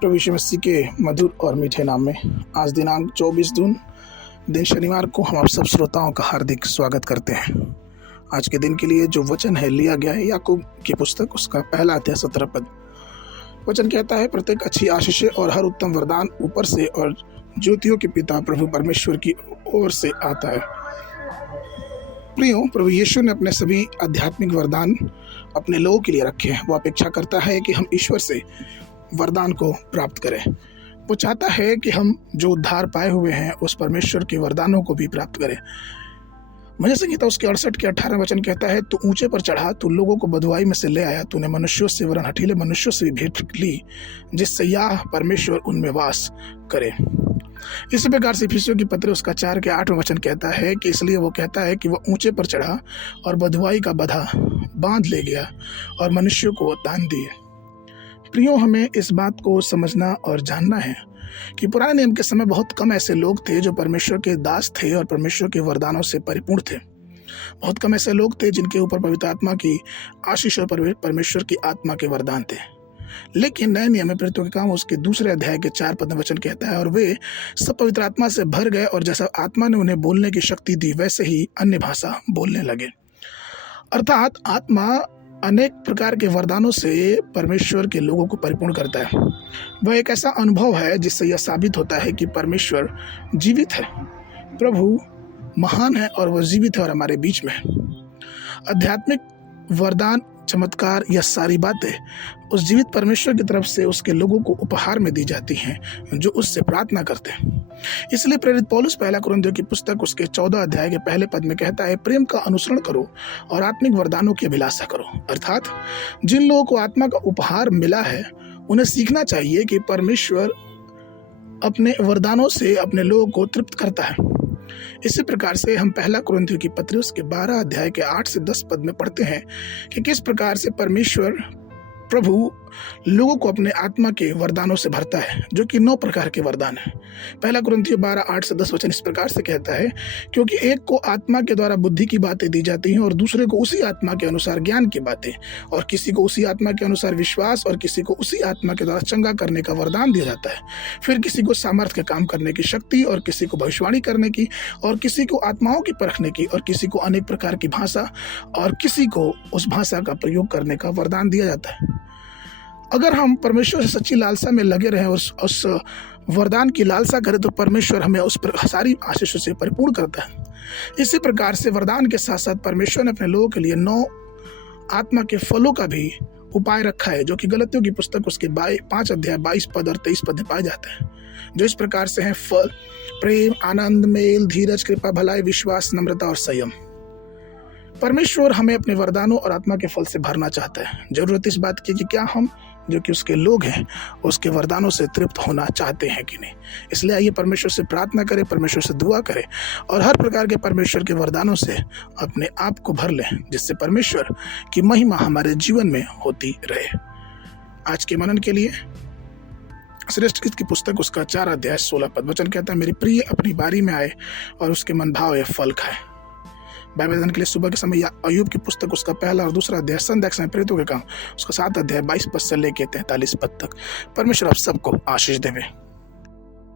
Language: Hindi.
प्रभु यीशु मसीह के मधुर और मीठे नाम में आज दिनांक 24 जून दिन शनिवार को हम आप सब श्रोताओं का हार्दिक स्वागत करते हैं। आज के दिन के लिए जो वचन है लिया गया है याकूब की पुस्तक उसका पहला अध्याय 17 पद। वचन कहता है, प्रत्येक अच्छी आशीष और हर उत्तम वरदान ऊपर से और ज्योतियों के पिता प्रभु परमेश्वर की ओर से आता है। प्रियो, प्रभु यीशु ने अपने सभी आध्यात्मिक वरदान अपने लोगों के लिए रखे हैं। वो अपेक्षा करता है कि हम ईश्वर से वरदान को प्राप्त करें। वो चाहता है कि हम जो उद्धार पाए हुए हैं उस परमेश्वर के वरदानों को भी प्राप्त करें। भजन संहिता उसके 68 के 18 वचन कहता है, तू ऊंचे पर चढ़ा, तू लोगों को बँधुआई में से ले आया, तूने मनुष्यों से वरन हठीले मनुष्यों से भी भेंट ली, जिससे यह परमेश्वर उनमें वास करे। इसी प्रकार से इफिसियों की पत्री उसका 4 के 8 वचन कहता है कि इसलिए वो कहता है कि वह ऊंचे पर चढ़ा और बँधुआई का बधा बांध ले गया और मनुष्यों को दान दिए। प्रियो, हमें इस बात को समझना और जानना है कि पुराने नियम के समय बहुत कम ऐसे लोग थे जो परमेश्वर के दास थे और परमेश्वर के वरदानों से परिपूर्ण थे। बहुत कम ऐसे लोग थे जिनके ऊपर पवित्र आत्मा की आशीष और परमेश्वर की आत्मा के वरदान थे। लेकिन नए नियम में प्रेरितों के काम उसके 2 अध्याय के 4 पद में वचन कहता है, और वे सब पवित्र आत्मा से भर गए और जैसा आत्मा ने उन्हें बोलने की शक्ति दी वैसे ही अन्य भाषा बोलने लगे। अर्थात आत्मा अनेक प्रकार के वरदानों से परमेश्वर के लोगों को परिपूर्ण करता है। वह एक ऐसा अनुभव है जिससे यह साबित होता है कि परमेश्वर जीवित है, प्रभु महान है और वह जीवित है और हमारे बीच में है। आध्यात्मिक वरदान, चमत्कार, यह सारी बातें उस जीवित परमेश्वर की तरफ से उसके लोगों को उपहार में दी जाती हैं जो उससे प्रार्थना करते हैं। इसलिए प्रेरित पौलुस पहला कुरिन्थियों की पुस्तक उसके 14 अध्याय के पहले पद में कहता है, प्रेम का अनुसरण करो और आत्मिक वरदानों की अभिलाषा करो। अर्थात जिन लोगों को आत्मा का उपहार मिला है उन्हें सीखना चाहिए कि परमेश्वर अपने वरदानों से अपने लोगों को तृप्त करता है। इसी प्रकार से हम पहला कुरिन्थियों की पत्री उसके 12 अध्याय के 8 से 10 पद में पढ़ते हैं कि किस प्रकार से परमेश्वर प्रभु लोगों को अपने आत्मा के वरदानों से भरता है, जो कि 9 प्रकार के वरदान हैं। पहला कुरिन्थियों 12 8 से 10 वचन इस प्रकार से कहता है, क्योंकि एक को आत्मा के द्वारा बुद्धि की बातें दी जाती हैं और दूसरे को उसी आत्मा के अनुसार ज्ञान की बातें, और किसी को उसी आत्मा के अनुसार विश्वास, और किसी को उसी आत्मा के द्वारा चंगा करने का वरदान दिया जाता है। फिर किसी को सामर्थ्य के काम करने की शक्ति, और किसी को भविष्यवाणी करने की, और किसी को आत्माओं की परखने की, और किसी को अनेक प्रकार की भाषा, और किसी को उस भाषा का प्रयोग करने का वरदान दिया जाता है। अगर हम परमेश्वर से सच्ची लालसा में लगे रहें, उस वरदान की लालसा करें, तो परमेश्वर हमें उस पर सारी आशीषों से परिपूर्ण करता है। इसी प्रकार से वरदान के साथ साथ परमेश्वर ने अपने लोगों के लिए 9 आत्मा के फलों का भी उपाय रखा है, जो कि गलतियों की पुस्तक उसके 5 अध्याय 22 पद और 23 पद में पाए जाते हैं, जो इस प्रकार से हैं, फल प्रेम, आनंद, मेल, धीरज, कृपा, भलाई, विश्वास, नम्रता और संयम। परमेश्वर हमें अपने वरदानों और आत्मा के फल से भरना चाहता है। जरूरत इस बात की कि क्या हम जो कि उसके लोग हैं उसके वरदानों से तृप्त होना चाहते हैं कि नहीं। इसलिए आइए परमेश्वर से प्रार्थना करें, परमेश्वर से दुआ करें और हर प्रकार के परमेश्वर के वरदानों से अपने आप को भर लें, जिससे परमेश्वर की महिमा हमारे जीवन में होती रहे। आज के मनन के लिए श्रेष्ठ गीत की पुस्तक उसका 4 अध्याय 16 पद वचन कहता है, मेरी प्रिय अपनी बारी में आए और उसके मन भाव या फल खाए। बाइबल अध्ययन के लिए सुबह के समय अय्यूब की पुस्तक उसका पहला और दूसरा अध्याय, संध्या के समय प्रेरितों के काम उसका 7 अध्याय 22 पद से लेकर 43 पद तक। परमेश्वर आप सबको आशीष देवे।